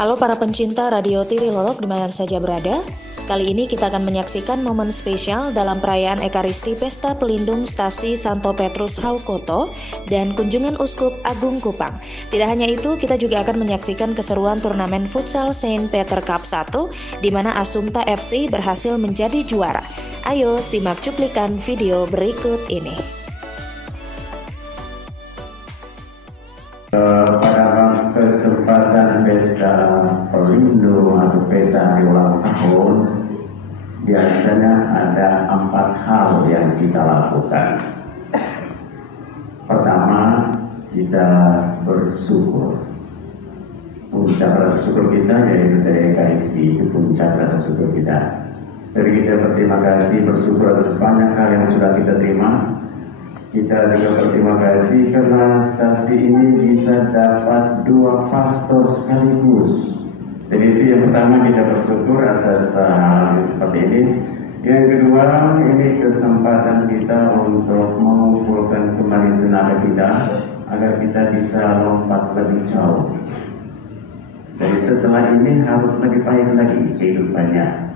Halo para pencinta Radio Tirilolog dimana saja berada. Kali ini kita akan menyaksikan momen spesial dalam perayaan Ekaristi Pesta Pelindung Stasi Santo Petrus Haukoto dan kunjungan Uskup Agung Kupang. Tidak hanya itu, kita juga akan menyaksikan keseruan turnamen futsal Saint Peter Cup 1 di mana Assumpta FC berhasil menjadi juara. Ayo simak cuplikan video berikut ini. Pada kesempatan pesta pelindung atau pesta hari ulang tahun, biasanya ada 4 hal yang kita lakukan. Pertama, kita bersyukur. Puncak rasa syukur kita yaitu dari Ekaristi, itu puncak rasa syukur kita. Jadi kita berterima kasih, bersyukur atas banyak hal yang sudah kita terima. Kita juga berterima kasih karena stasi ini bisa dapat 2 pastor sekaligus. Jadi itu yang pertama, kita bersyukur atas hal seperti ini. Yang kedua, ini kesempatan kita untuk mengumpulkan kembali tenaga kita agar kita bisa lompat lebih jauh. Jadi setelah ini harus lebih baik lagi kehidupannya.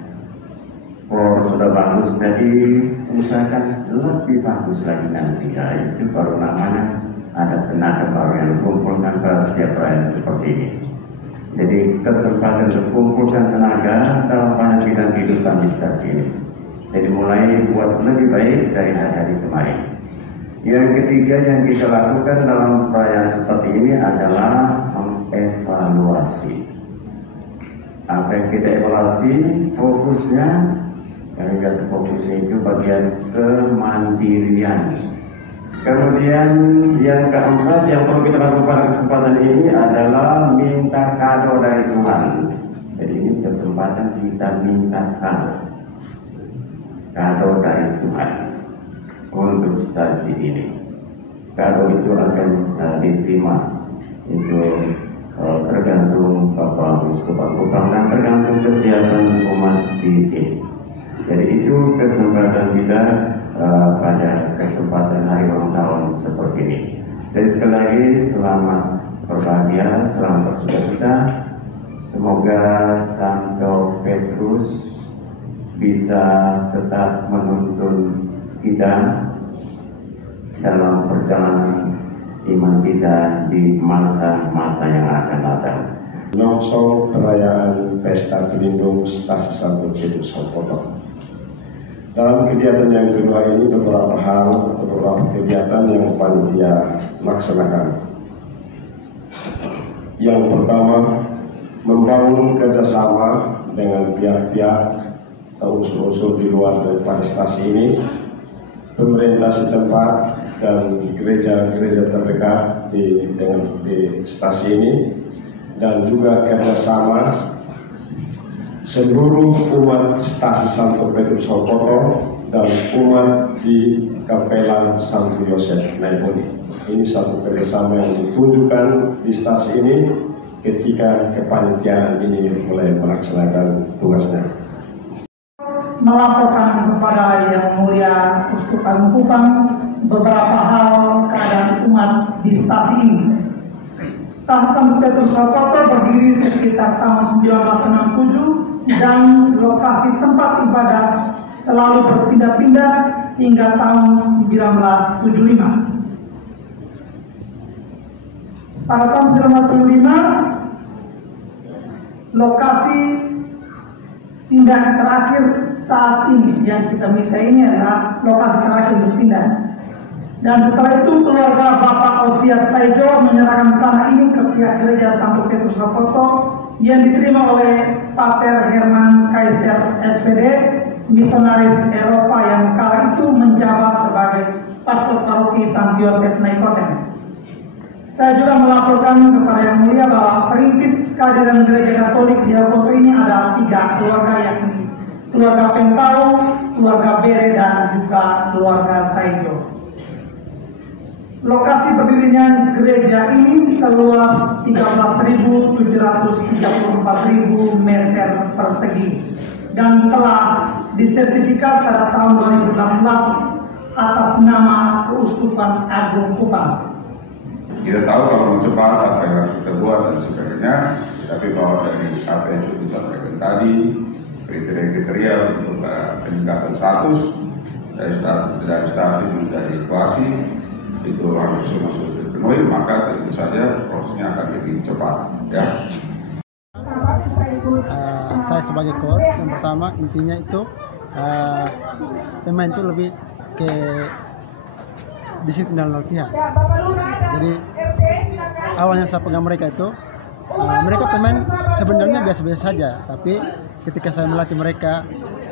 Oh, sudah bagus, jadi usahakan lebih bagus lagi nanti. Ya, itu baru namanya ada tenaga baru yang dikumpulkan pada setiap perayaan seperti ini. Jadi kesempatan untuk kumpulkan tenaga dalam banyak bidang kehidupan di stasi ini. Jadi mulai buat lebih baik dari hari-hari kemarin. Yang ketiga yang kita lakukan dalam perayaan seperti ini adalah mengevaluasi. Apa yang kita evaluasi, fokusnya yang biasa fokusnya itu bagian kemandirian. Kemudian yang keempat yang perlu kita lakukan pada kesempatan ini adalah minta kado dari Tuhan. Jadi ini kesempatan kita minta kado dari Tuhan untuk stasi ini. Kado itu akan diterima. Itu tergantung Bapak Uskup Agung Kupang dan tergantung kesiapan umat di sini. Jadi itu kesempatan kita pada kesempatan hari ulang tahun seperti ini. Jadi sekali lagi selamat berbahagia, selamat bersukacita. Semoga Santo Petrus bisa tetap menuntun kita dalam perjalanan iman kita di masa-masa yang akan datang. Nongso perayaan Pesta Pelindung Stasi Santo Petrus Haukoto. Dalam kegiatan yang kedua ini beberapa kegiatan yang panitia laksanakan. Yang pertama, membangun kerjasama dengan pihak-pihak atau unsur-unsur di luar daripada stasi ini, pemerintah setempat dan gereja-gereja terdekat di stasi ini, dan juga kerjasama seluruh umat stasi Santo Petrus Haukoto dan umat di Kapela Santo Yosef Naibuni. Ini satu kerjasama yang ditunjukkan di stasi ini ketika kepanitiaan ini mulai melaksanakan tugasnya. Melaporkan kepada Yang Mulia Uskup Agung Kupang beberapa hal keadaan umat di stasi ini. Stasi Santo Petrus Haukoto berdiri sekitar tahun 1967 dan lokasi tempat ibadah selalu berpindah-pindah hingga tahun 1975. Pada tahun 1975, lokasi pindah terakhir saat ini yang kita bisa ini adalah lokasi terakhir berpindah. Dan setelah itu keluarga Bapak Osias Saijo menyerahkan tanah ini ke pihak gereja Santo Petrus Haukoto yang diterima oleh Pater Herman Kaiser SPD, misionaris Eropa yang kala itu menjabat sebagai pastor paroki Santo Yosef Naikoten. Saya juga melaporkan kepada Yang Mulia bahwa perintis kehadiran gereja Katolik di Haukoto ini ada 3 keluarga, yakni keluarga Pentau, keluarga Bere, dan juga keluarga Saijo. Lokasi berdirinya gereja ini seluas 13.734.000 meter persegi dan telah disertifikat pada tahun 2016 atas nama Keuskupan Agung Kupang. Kita tahu kalau mau cepat apa yang harus kita buat dan sebagainya, kita Tapi bahwa dari apa yang sudah disampaikan tadi, kriteria untuk peningkatan status dari stasi menjadi klasi itu harus semua sudah terpenuhi, maka tentu saja prosesnya akan lebih cepat. Ya. Saya sebagai coach, yang pertama intinya itu pemain itu lebih ke disiplin dalam latihan. Jadi awalnya saya pegang mereka itu, mereka pemain sebenarnya biasa-biasa saja, tapi ketika saya melatih mereka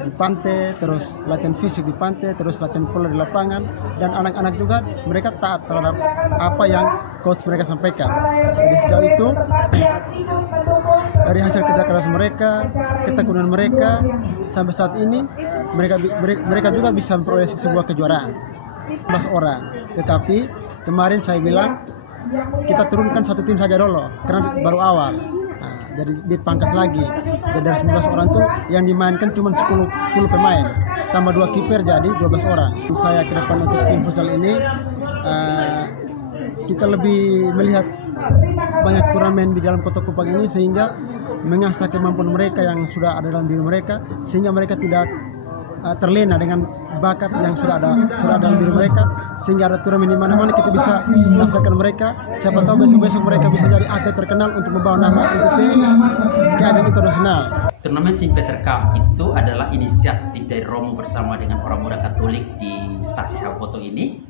di pantai, terus latihan fisik di pantai, terus latihan bola di lapangan, dan anak-anak juga mereka taat terhadap apa yang coach mereka sampaikan. Jadi sejauh itu dari hasil kerja keras mereka, ketekunan mereka, sampai saat ini mereka juga bisa memperoleh sebuah kejuaraan 11 orang. Tetapi kemarin saya bilang kita turunkan satu tim saja dulu karena baru awal. Jadi dipangkas lagi. Jadi dari 19 orang tuh yang dimainkan cuma 10 pemain, tambah 2 kiper jadi 12 orang. Saya ke depan untuk tim futsal ini kita lebih melihat banyak turnamen di dalam Kota Kupang ini sehingga mengasah kemampuan mereka yang sudah ada dalam diri mereka, sehingga mereka tidak terlena dengan bakat yang sudah ada dalam diri mereka, sehingga ada turnamen di mana-mana kita bisa daftarkan mereka. Siapa tahu besok mereka bisa jadi atlet terkenal untuk membawa nama NTT ke ajang internasional. Turnamen St. Peter Cup itu adalah inisiatif dari Romo bersama dengan orang muda Katolik di Stasi Haukoto ini,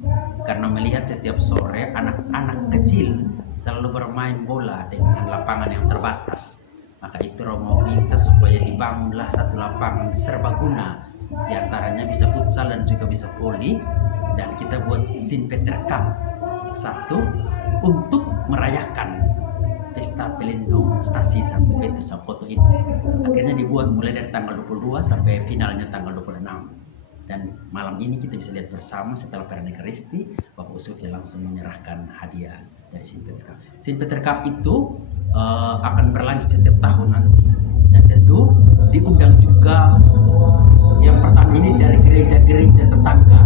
karena melihat setiap sore anak-anak kecil selalu bermain bola dengan lapangan yang terbatas. Maka itu Romo minta supaya dibangunlah satu lapangan serbaguna, di antaranya bisa futsal dan juga bisa voli, dan kita buat St. Peter Cup satu untuk merayakan pesta pelindung Stasi Santo Petrus Haukoto ini. Akhirnya dibuat mulai dari tanggal 22 sampai finalnya tanggal 26. Dan malam ini kita bisa lihat bersama setelah Perayaan Ekaristi, Bapak Usuf langsung menyerahkan hadiah dari St. Peter Cup. St. Peter Cup itu akan berlanjut setiap tahun nanti, dan tentu diundang juga yang pertama ini dari gereja-gereja tetangga